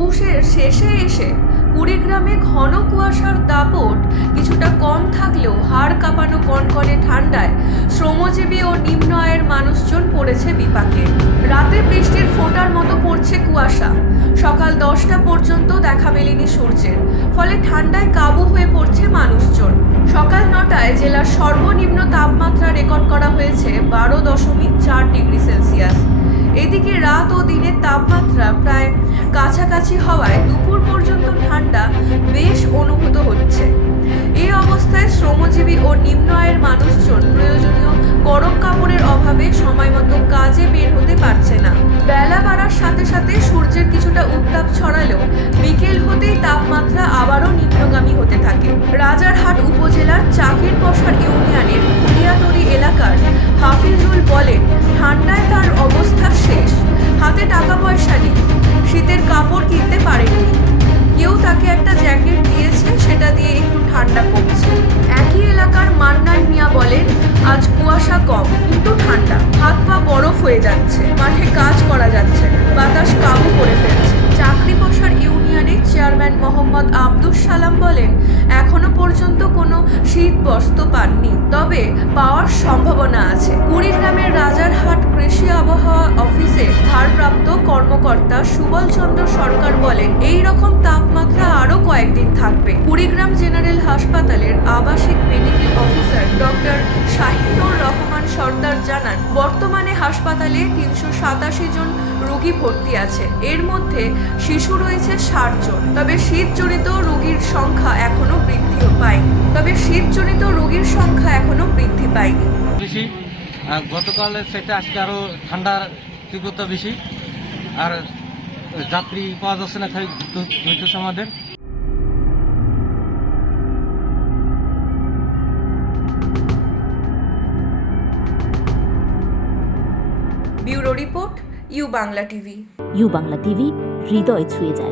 পৌষের শেষে এসে কুড়িগ্রামে ঘন কুয়াশার দাপট কিছুটা কম থাকলেও হাড় কাঁপানো কনকনে ঠান্ডায় শ্রমজীবী ও নিম্ন আয়ের মানুষজন পড়েছে বিপাকে। রাতে বৃষ্টির ফোঁটার মতো পড়ছে কুয়াশা। সকাল দশটা পর্যন্ত দেখা মেলেনি সূর্যের, ফলে ঠান্ডায় কাবু হয়ে পড়ছে মানুষজন। সকাল নটায় জেলার সর্বনিম্ন তাপমাত্রা রেকর্ড করা হয়েছে বারো দশমিক চার ডিগ্রি সেলসিয়াস। এদিকে রাত ও দিনের তাপমাত্রা প্রায় কাছাকাছি হওয়ায় দুপুর পর্যন্ত ঠান্ডা বেশ অনুভূত হচ্ছে। এই অবস্থায় শ্রমজীবী ও নিম্ন আয়ের মানুষজন প্রয়োজনীয় গরম কাপড়ের অভাবে সময় মতো কাজে বের হতে পারছে না। বেলা বাড়ার সাথে সাথে সূর্যের কিছুটা উত্তাপ ছড়ালেও বিকেল হতেই তাপমাত্রা আবারও নিম্নগামী হতে থাকে। রাজারহাট উপজেলার কাপড় কিনতে পারেননি কেউ তাকে একটা জ্যাকেট দিয়েছে, সেটা দিয়ে একটু ঠান্ডা কমছে। একই এলাকার মান্নান মিয়া বলেন, আজ কুয়াশা কম, কিন্তু ঠান্ডা। হাত পা বরফ হয়ে যাচ্ছে, মাঠে কাজ করা যাচ্ছে বাতাস কাবু করে ফেলছে। চাকরি বসার ইউনিয়নের চেয়ারম্যান মোহাম্মদ আব্দুস সালাম বলেন, এখনও পর্যন্ত কোনো শীত বস্ত্র পাননি, তবে পাওয়ার সম্ভাবনা আছে। কুড়িগ্রামের রাজারহাট চন্দ্র সরকার বলেন, এই রকম তাপমাত্রা আরও কয়েকদিন থাকবে। কুড়িগ্রাম জেনারেল হাসপাতালের আবাসিক medical officer doctor Shahinur Rahman Sardar জানান, বর্তমানে হাসপাতালে তিনশো সাতাশি জন রোগী ভর্তি আছে। এর মধ্যে শিশু রয়েছে ষাট জন। তবে শীতজনিত রোগীর সংখ্যা এখনও বৃদ্ধি পায়নি। তবে শীতজনিত রোগীর সংখ্যা এখনও বৃদ্ধি পায়নি। বেশি। গতকালের সেটা আজকে আরও ঠান্ডার তীব্রতা বেশি। আর যাত্রী পাওয়া যাচ্ছে না খালি হইতেছে আমাদের। Bureau report U Bangla TV. U Bangla TV হৃদয় ছুঁয়ে যায়।